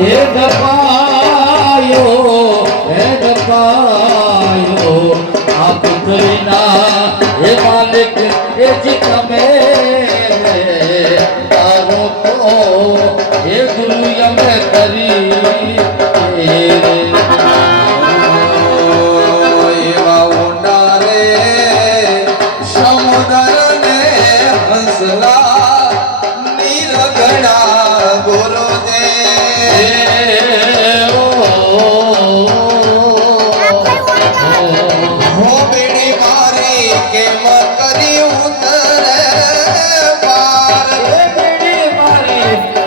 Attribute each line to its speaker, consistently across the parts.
Speaker 1: હે ગપાયો હે ગપાયો આ પૃથ્વીના હે માલિક એ જ તમે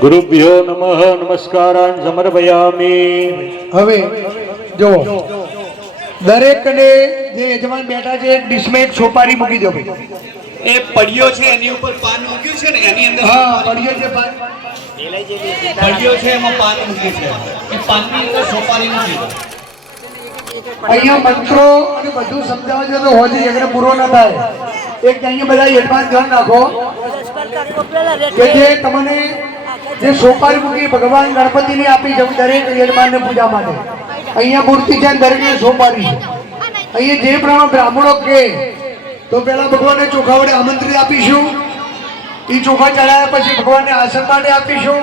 Speaker 2: ગુરુભ્યો નમ
Speaker 3: નમસ્કારાન સમર્પયામી
Speaker 4: હવે જો દરેકને જે યજમાન બેઠા છે એક ડીશમાં એક સોપારી મૂકી દો ભાઈ.
Speaker 5: એ પડ્યો છે એની ઉપર પાન મૂક્યું છે ને એની અંદર
Speaker 4: હા પડ્યો છે પાન.
Speaker 5: પડ્યો છે એમાં પાન મૂક્યું છે. એ પાનની અંદર સોપારી મૂકી દો.
Speaker 4: અહીંયા મંત્રો અને બધું સમજાવવા છે તો હોજી એકને પૂરો ન થાય. એક અહીંયા બધા એડવાન્સ ધ્યાન રાખો કે જે તમને જે સોપારી મૂકી ભગવાન ગણપતિની આપી જવું દરેક યજમાનને પૂજા માટે. અહીંયા મૂર્તિ છે દરેકને સોપારી અહીંયા જે પ્રમાણે બ્રાહ્મણો કે, તો પેલા ભગવાનને ચોખા વડે આમંત્રિત આપીશું. એ ચોખા ચડાયા પછી ભગવાનને આસન આપીશું.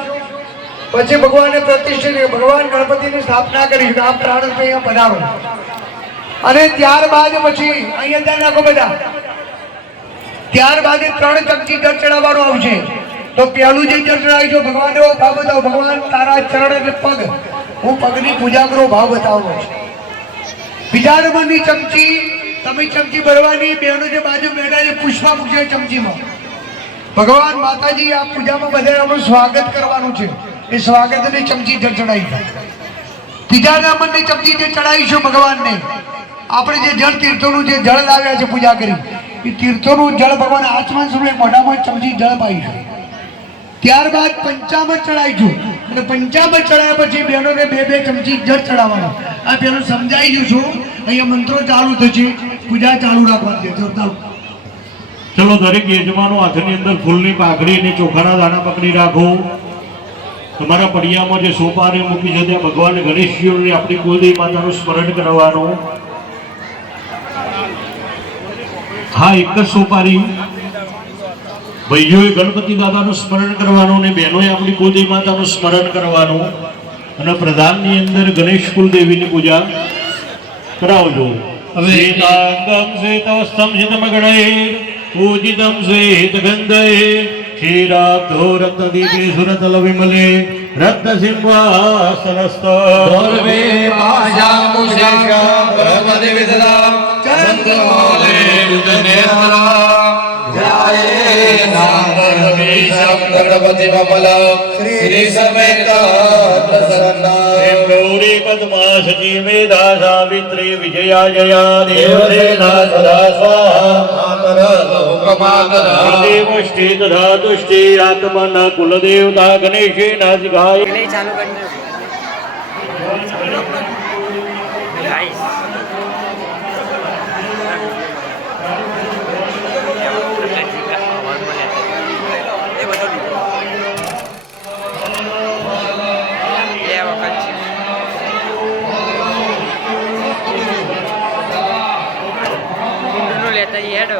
Speaker 4: પછી ભગવાનને પ્રતિષ્ઠિત ભગવાન ગણપતિની સ્થાપના કરી. રામ પ્રાણ અહીંયા પધારો. અને ત્યારબાદ પછી અહીંયા ધ્યાન રાખો બધા. ત્યારબાદ ત્રણ ચમચી જળ ચડાવવાનું આવશે. તો પહેલું જે જળ છો, ભગવાન એવો ભાવ બતાવો. ભગવાન તારા ચરણ અને પગ. હું પગની પૂજા કરો ભાવ બતાવો બીજા નંબરની ચમચી તમે ચમચી ભરવાની. બેનો જે બાજુ બેઠા છે, પુષ્પા મૂકશે ચમચીમાં ભગવાન માતાજી આ પૂજામાં બધાનું સ્વાગત કરવાનું છે. એ સ્વાગતની ચમચી જળ ચડાવી ત્રીજા નંબરની ચમચી જે ચડાવીશું ભગવાનને, આપણે જે જળ તીર્થોનું જે જળ લાવ્યા છે પૂજા કરી, એ તીર્થોનું જળ ભગવાન આચમન સ્વરૂપે મોઢામાં ચમચી જળ પાડીશું ત્યારબાદ પંચામત ચડાવીશું અને પંચામત ચડાવ્યા પછી બહેનોને બે બે ચમચી જળ ચડાવવાનો. આ પેલું સમજાઈ દઉં છું. અહીંયા મંત્રો ચાલુ થશે. પૂજા ચાલુ છે ચાલુ.
Speaker 3: ચલો દરેક યજમાનો હાથની અંદર ફૂલની પાઘડી અને ચોખાના દાણા પકડી રાખો. તમારા પડિયામાં જે સોપારી મૂકી છે ત્યાં ભગવાન ગણેશજીઓની આપણી કુલદેવી માતાનું સ્મરણ કરવાનું. હા એક જ સોપારી. ભાઈઓએ ગણપતિ દાદાનું સ્મરણ કરવાનું અને બહેનોએ આપણી કુલદેવી માતાનું સ્મરણ કરવાનું. અને પ્રધાનની અંદર ગણેશ કુલદેવીની પૂજા કરાવજો.
Speaker 1: હવે-
Speaker 3: શ્વેતાંગમ શ્વેતવસ્તમ શિતમગણૈ પૂજિતમ શ્રી રાધો રત્ન દીપી સુરત લવિમલે
Speaker 1: રત્ન સિંહાસનસ્થ બોલવે પાજા મુજાકા રત્ન દેવી સદા ચંદ્રમોલે ઉદને જય નારવી શબ્દપતિ મમલ શ્રી સમેત પ્રસન્ના
Speaker 3: ગૌરી પદ્મા સચી મેધા સાવિત્રી વિજયા જયા દેવદેના સદા સ્વાહા માતરા દેવષ્ટિ તથા દુષ્ટિ આત્મના કુલદેવતા
Speaker 6: ગણેશી નાસિકાય લેતા હેડો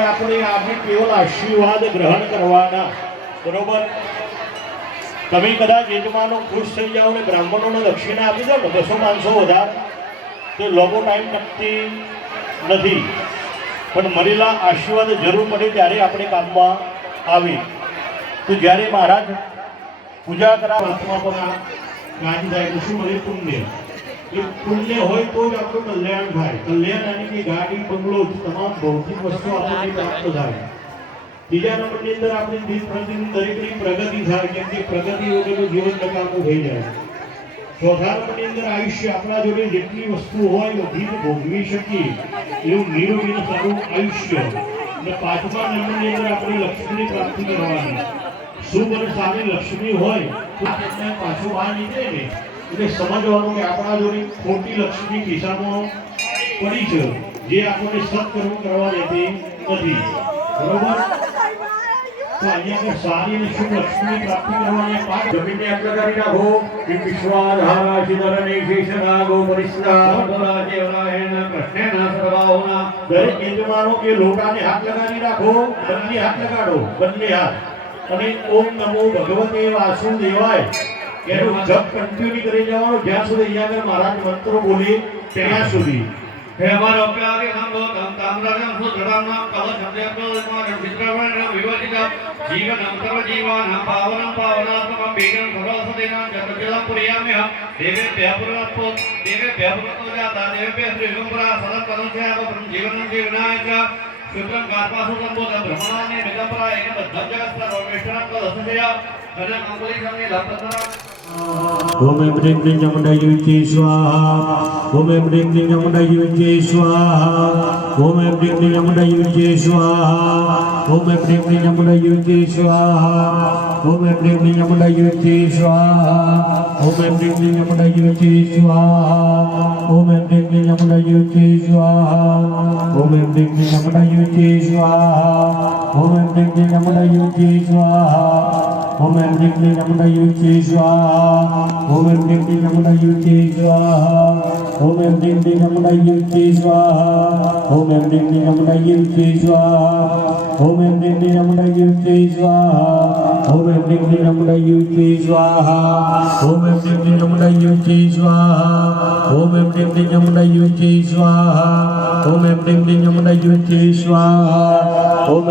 Speaker 6: આપણે
Speaker 3: આપણી કેવલ આશીર્વાદ ગ્રહણ કરવાના બરોબર? તમે કદાચ યજમાનો ખુશ થઈ જાઓ ને બ્રાહ્મણોને દક્ષિણા આપી દો બસો પાંચસો વધારે, તો લોકો ટાઈમ નક્કી નથી. પણ મળેલા આશીર્વાદ જરૂર પડે ત્યારે આપણે કામમાં આવી તો જ્યારે મહારાજ પૂજા હાથમાં થાય તો શું મળે? પુણ્ય. એ પુણ્ય હોય તો જ આપણું કલ્યાણ થાય. કલ્યાણ yani કે ગાડી બંગલો તમામ ભૌતિક વસ્તુ આપણને પ્રાપ્ત થાય. બીજા નંબરની અંદર આપણે દિન પ્રતિદિન દરેકની પ્રગતિ થાય કેમ કે પ્રગતિ વગરનું જીવન નકામું થઈ જાય. ચોથા નંબરની અંદર આયુષ્ય. આપણા જોડે જેટલી વસ્તુ હોય બધી ભોગવી શકીએ. એવું નિરોગી સારું આયુષ્ય. અને પાંચમા નંબરની અંદર આપણે લક્ષ્મીની પ્રાપ્તિ કરવાની. શુભ અને સારી લક્ષ્મી હોય, તો તેમને પાછું આ નીકળે ને. એટલે સમજવાનું કે આપણા જોડે ખોટી લક્ષ્મી ખિસ્સામાં પડી છે. જે આપણને સત્કર્મ કરવા દેતી નથી. બરોબર? તો અહીંયા સારી અને શુભ લક્ષ્મી પ્રાપ્તિ કરવાની પાંચ જમીનને આપણે કરી કે વિશ્વાધારા શિવરને શેષના ગો પરિષ્ઠા જેવરાયના કૃષ્ણના સર્વાઓના દરેક યજમાનો કે લોટાને હાથ લગાવી રાખો. બંને હાથ લગાડો. બંને હાથ. અને ઓમ નમો ભગવતે વાસુદેવાય. એનું જપ કન્ટિન્યુ કરી જવાનું જ્યાં સુધી અહીંયા આગળ મહારાજ મંત્રો બોલીએ, ત્યાં સુધી.
Speaker 5: હે અમારો પ્યારે હમ ભગત હમ તામ્રાજ હમ સુધરામ નામ કલ સંદેહ કલ નામ વિશ્રાવણ નામ વિવાદિતા જીવન અંતર જીવન પાવનમ પાવનાત્મકમ બેગમ ભગવસતે નામ જતજલા પુરિયામે હમ દેવે પ્યાપુરાત્મો દેવે પ્યાપુરાત્મો જાતા, દેવે પ્યાત્રિગમ પરા સદા કલમ છે આપ જીવન જીવનાય શુક્લમ કાર્પાસુ સંબોધન બ્રહ્માને વિલંબરા એને બધા જગતના વિશ્રામ કરો અસંખ્ય અને અંગુલી સામે લાપતરા
Speaker 3: ઓમ એમ રીમ રીમ સ્વાહા. ઓમ એમ રીમ રીમ નમડાય સ્વાહા. ఓం ఐం హ్రీం హ్రీం నమడ యుంజే స్వాహ ఓం ఐం హ్రీం హ్రీం నమడ యుంజే స్వాహ ఓం ఐం హ్రీం హ్రీం నమడ యుంజే స్వాహ ఓం ఐం హ్రీం హ్రీం నమడ యుంజే స్వాహ ఓం ఐం హ్రీం హ్రీం నమడ యుంజే స్వాహ ఓం ఐం హ్రీం హ్రీం నమడ యుంజే స్వాహ ఓం ఐం హ్రీం హ్రీం నమడ యుంజే స్వాహ ओम एम ह्रीं क्लीं
Speaker 7: नमः युक्ते स्वाहा ओम एम ह्रीं क्लीं नमः ओम ડીમ ડીમ નમુના યુક્તિ સ્વાહા ઓમ એમ ડીમ ડીમ નમુના યુક્તિ સ્વાહા ઓમ એમ ડીમ ડીમ નમુના યુક્તિ સ્વાહા ઓમ એમ ડીમ ડીમ નમુના યુક્તિ સ્વાહા ઓમ એમ ડીમ ડીમ નમુના યુક્તિ સ્વાહા ઓમ